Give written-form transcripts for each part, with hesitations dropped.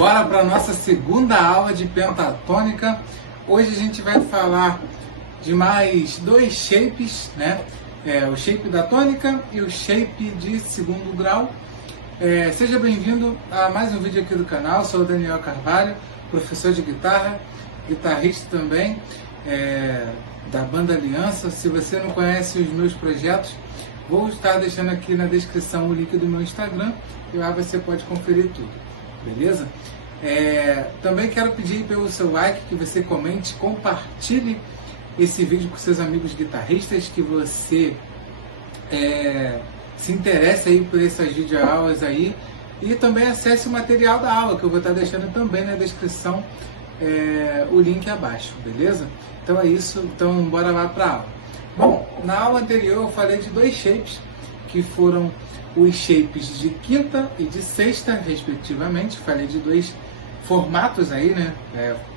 Bora para a nossa segunda aula de pentatônica. Hoje a gente vai falar de mais dois shapes, né? O shape da tônica e o shape de segundo grau. Seja bem-vindo a mais um vídeo aqui do canal. Sou o Daniel Carvalho, professor de guitarra, guitarrista também da banda Aliança. Se você não conhece os meus projetos, vou estar deixando aqui na descrição o link do meu Instagram e lá você pode conferir tudo, beleza? Também quero pedir pelo seu like, que você comente, compartilhe esse vídeo com seus amigos guitarristas, que você se interesse aí por essas videoaulas aí, e também acesse o material da aula, que eu vou estar deixando também na descrição o link abaixo, beleza? Então é isso, então bora lá para a aula. Bom, na aula anterior eu falei de dois shapes, que foram os shapes de quinta e de sexta, respectivamente. Falei de dois formatos aí, né?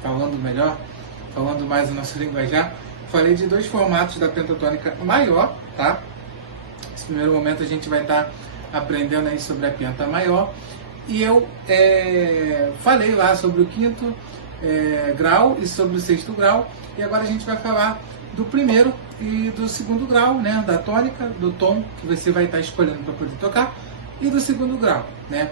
Falando mais o nosso linguajar. Falei de dois formatos da pentatônica maior, tá? Nesse primeiro momento a gente vai estar aprendendo aí sobre a penta maior. E eu falei lá sobre o quinto grau e sobre o sexto grau. E agora a gente vai falar do primeiro e do segundo grau, né, da tônica, do tom que você vai estar escolhendo para poder tocar, e do segundo grau, né.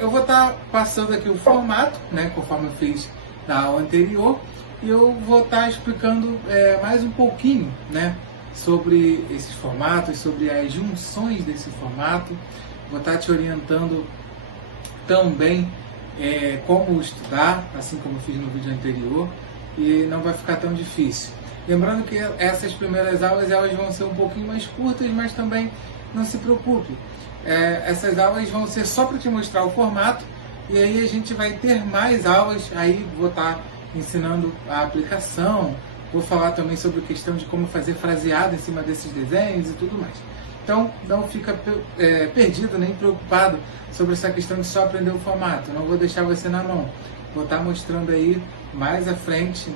Eu vou estar passando aqui o formato, né, conforme eu fiz na aula anterior, e eu vou estar explicando mais um pouquinho, né, sobre esses formatos, sobre as junções desse formato. Vou estar te orientando também como estudar, assim como eu fiz no vídeo anterior, e não vai ficar tão difícil. Lembrando que essas primeiras aulas elas vão ser um pouquinho mais curtas, mas também não se preocupe. Essas aulas vão ser só para te mostrar o formato, e aí a gente vai ter mais aulas, aí vou estar ensinando a aplicação, vou falar também sobre a questão de como fazer fraseado em cima desses desenhos e tudo mais. Então não fica perdido nem preocupado sobre essa questão de só aprender o formato, não vou deixar você na mão. Vou estar mostrando aí mais à frente,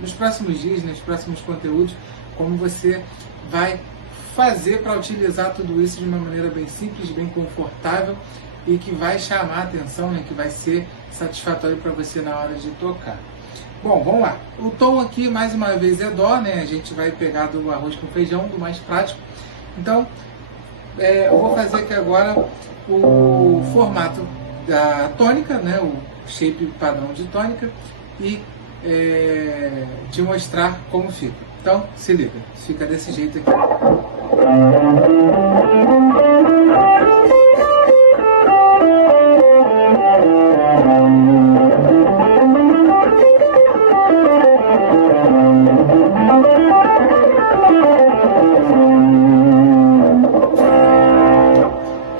nos próximos dias, nos próximos conteúdos, como você vai fazer para utilizar tudo isso de uma maneira bem simples, bem confortável e que vai chamar a atenção, né, que vai ser satisfatório para você na hora de tocar. Bom, vamos lá. O tom aqui, mais uma vez, é Dó, né? A gente vai pegar do arroz com feijão, do mais prático. Então, eu vou fazer aqui agora o formato da tônica, né? O shape padrão de tônica, e te mostrar como fica. Então, se liga, fica desse jeito aqui.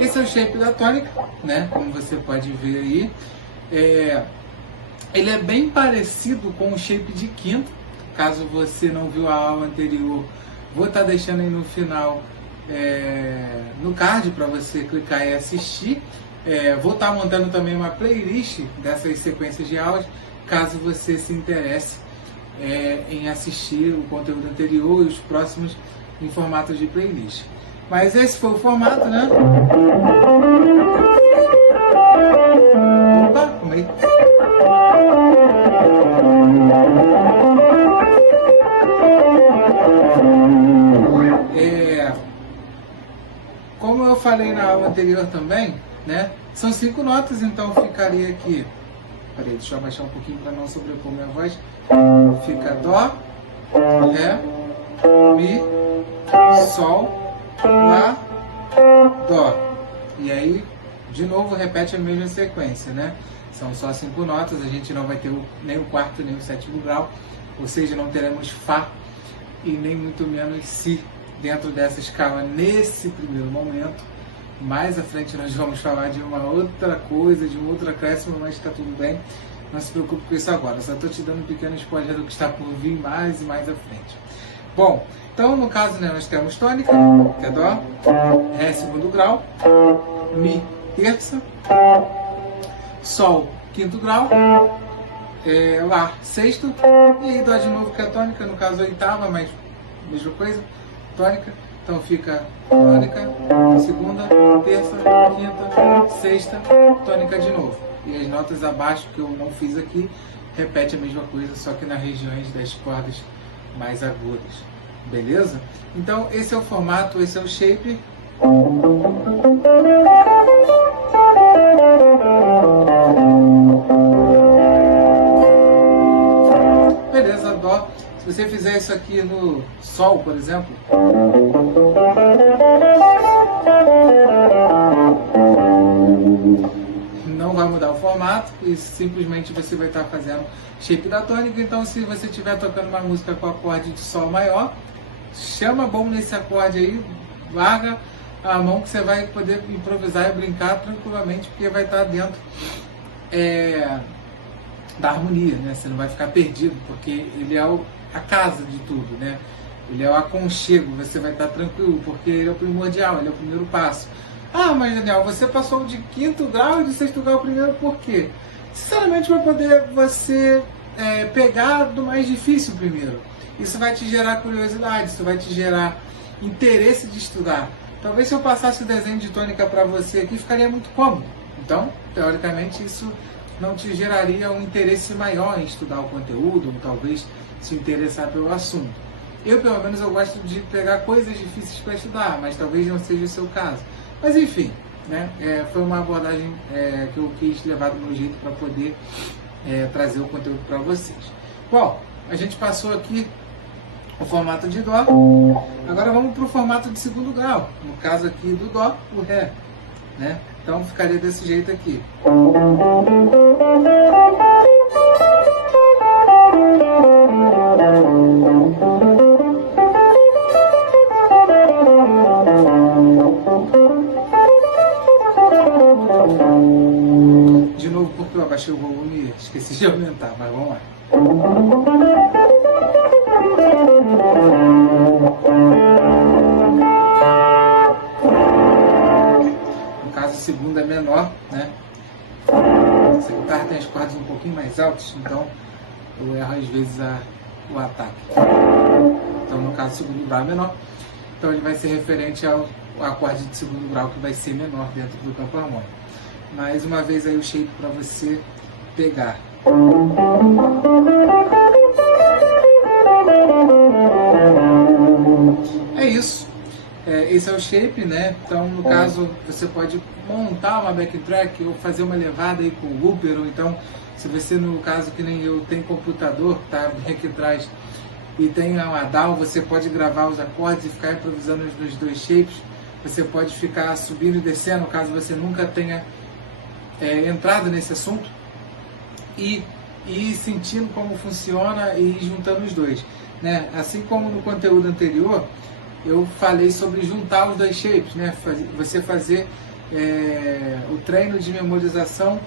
Esse é o shape da tônica, né? Como você pode ver aí. Ele é bem parecido com o shape de quinta. Caso você não viu a aula anterior, vou estar deixando aí no final no card para você clicar e assistir. Vou estar montando também uma playlist dessas sequências de aulas, caso você se interesse em assistir o conteúdo anterior e os próximos em formato de playlist. Mas esse foi o formato, né? Opa, como é? Como eu falei na aula anterior também, né? São 5 notas, então ficaria aqui. Peraí, deixa eu abaixar um pouquinho para não sobrepor minha voz. Fica Dó, Ré, Mi, Sol, Lá, Dó. E aí, de novo, repete a mesma sequência, né? São só 5 notas, a gente não vai ter nem o quarto nem o sétimo grau, ou seja, não teremos Fá e nem muito menos Si dentro dessa escala nesse primeiro momento. Mais à frente nós vamos falar de uma outra coisa, de um outro acréscimo, mas está tudo bem, não se preocupe com isso agora, só estou te dando um pequeno spoiler do que está por vir mais e mais à frente. Bom, então no caso, né, nós temos tônica, que é Dó, Ré segundo grau, Mi terça, Sol quinto grau, Lá sexto, e aí Dó de novo, que é tônica, no caso oitava, mas mesma coisa, tônica. Então fica tônica, segunda, terça, quinta, sexta, tônica de novo. E as notas abaixo que eu não fiz aqui, repete a mesma coisa, só que nas regiões das cordas mais agudas. Beleza? Então esse é o formato, esse é o shape. Beleza, dó. Se você fizer isso aqui no sol, por exemplo, não vai mudar o formato e simplesmente você vai estar fazendo shape da tônica. Então, se você estiver tocando uma música com acorde de sol maior, chama bom nesse acorde aí, larga a mão que você vai poder improvisar e brincar tranquilamente, porque vai estar dentro da harmonia, né? Você não vai ficar perdido, porque ele é a casa de tudo, né? Ele é o aconchego, você vai estar tranquilo, porque ele é o primordial, ele é o primeiro passo. Ah, mas Daniel, você passou de 5º grau e de 6º grau primeiro, por quê? Sinceramente, para poder você pegar do mais difícil primeiro. Isso vai te gerar curiosidade, isso vai te gerar interesse de estudar. Talvez se eu passasse o desenho de tônica para você aqui, ficaria muito cômodo. Então, teoricamente, isso não te geraria um interesse maior em estudar o conteúdo, ou talvez se interessar pelo assunto. Eu, pelo menos, eu gosto de pegar coisas difíceis para estudar, mas talvez não seja o seu caso. Mas enfim, né? Foi uma abordagem que eu quis levar do meu jeito para poder trazer o conteúdo para vocês. Bom, a gente passou aqui o formato de Dó, agora vamos para o formato de 2º grau, no caso aqui do Dó, o Ré, né? Então ficaria desse jeito aqui. De novo, porque eu abaixei o volume e esqueci de aumentar, mas vamos lá. No caso, o segundo é menor, né? Essa guitarra tem as cordas um pouquinho mais altas, então eu erro às vezes o ataque. Então, no caso, o 2º grau é menor, então ele vai ser referente ao acorde de 2º grau, que vai ser menor dentro do campo harmônico. Mais uma vez aí o shape para você pegar. É isso. Esse é o shape, né? Então, no caso, você pode montar uma backtrack ou fazer uma levada aí com o looper, ou então, se você, no caso, que nem eu, tem computador, tá aqui atrás, e tem uma DAW, você pode gravar os acordes e ficar improvisando nos 2 shapes. Você pode ficar subindo e descendo, caso você nunca tenha entrado nesse assunto, e ir sentindo como funciona e ir juntando os dois, né? Assim como no conteúdo anterior, eu falei sobre juntar os 2 shapes, né? Você fazer o treino de memorização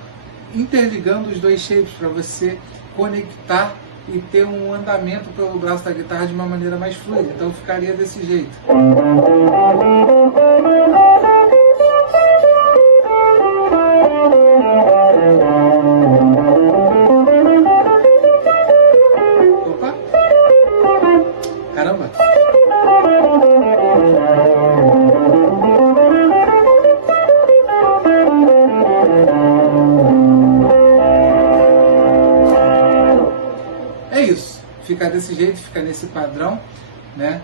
interligando os 2 shapes para você conectar e ter um andamento pelo braço da guitarra de uma maneira mais fluida. Então ficaria desse jeito. Opa! Caramba! É isso, fica desse jeito, fica nesse padrão, né?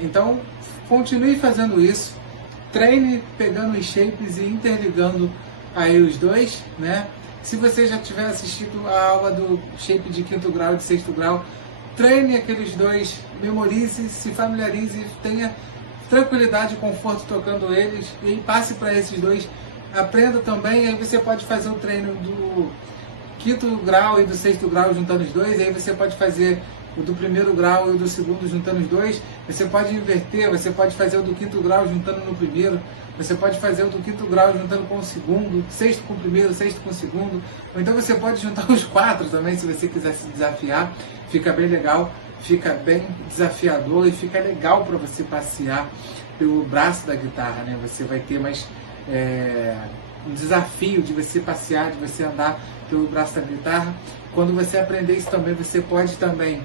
Então, continue fazendo isso, treine pegando os shapes e interligando aí os 2, né? Se você já tiver assistido a aula do shape de 5º grau e de 6º grau, treine aqueles 2, memorize, se familiarize, tenha tranquilidade e conforto tocando eles e passe para esses 2, aprenda também, aí você pode fazer o treino do 5º grau e do 6º grau juntando os 2, aí você pode fazer o do 1º grau e o do 2º juntando os 2, você pode inverter, você pode fazer o do 5º grau juntando no 1º, você pode fazer o do 5º grau juntando com o 2º, 6º com o 1º, 6º com o 2º, ou então você pode juntar os 4 também, se você quiser se desafiar, fica bem legal, fica bem desafiador e fica legal para você passear pelo braço da guitarra, né? Você vai ter mais um desafio de você passear, de você andar pelo braço da guitarra. Quando você aprender isso também, você pode também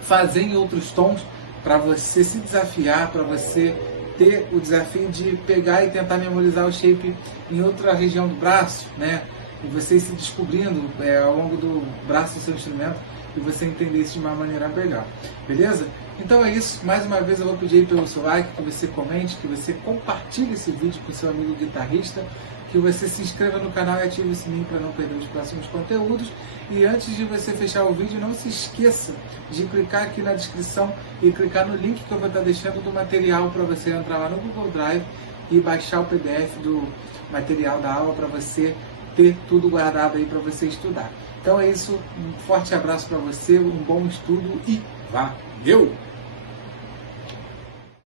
fazer em outros tons, para você se desafiar, para você ter o desafio de pegar e tentar memorizar o shape em outra região do braço, né? E você se descobrindo ao longo do braço do seu instrumento e você entender isso de uma maneira melhor, beleza? Então é isso, mais uma vez eu vou pedir aí pelo seu like, que você comente, que você compartilhe esse vídeo com seu amigo guitarrista, que você se inscreva no canal e ative o sininho para não perder os próximos conteúdos. E antes de você fechar o vídeo, não se esqueça de clicar aqui na descrição e clicar no link que eu vou estar deixando do material para você entrar lá no Google Drive e baixar o PDF do material da aula para você ter tudo guardado aí para você estudar. Então é isso, um forte abraço para você, um bom estudo e valeu!